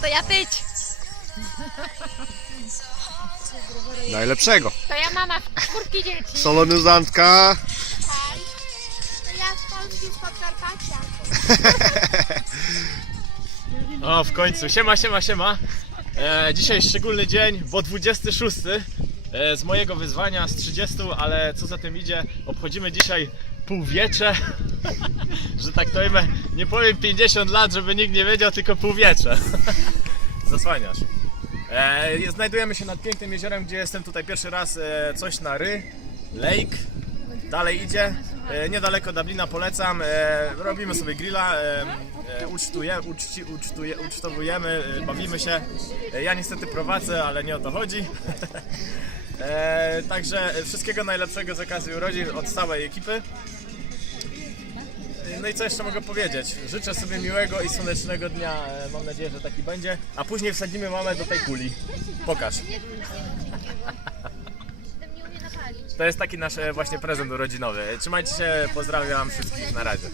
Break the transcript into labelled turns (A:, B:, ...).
A: To ja być.
B: Najlepszego.
A: To ja mama czwórki dzieci.
B: Solonuzantka.
A: To ja z Polski, z Podkarpacia.
C: O, w końcu. Siema, siema, siema. E, dzisiaj szczególny dzień, bo 26 e, z mojego wyzwania z 30, ale co za tym idzie, obchodzimy dzisiaj półwiecze. Że tak to imię, nie powiem 50 lat, żeby nikt nie wiedział, tylko półwiecze. Zasłaniasz. E, znajdujemy się nad pięknym jeziorem, gdzie jestem tutaj pierwszy raz. E, coś na ry, lake. Dalej idzie. E, niedaleko Dublina polecam. E, robimy sobie grilla. E, e, ucztuje, uczci, ucztuje, ucztowujemy, e, bawimy się. E, ja niestety prowadzę, ale nie o to chodzi. E, także wszystkiego najlepszego z okazji urodzin od całej ekipy. No i co jeszcze mogę powiedzieć? Życzę sobie miłego i słonecznego dnia. E, Mam nadzieję, że taki będzie. A później wsadzimy mamę do tej kuli. Pokaż.
A: nie napalić.
C: To jest taki nasz e, właśnie prezent urodzinowy. Trzymajcie się, pozdrawiam wszystkich, na razie.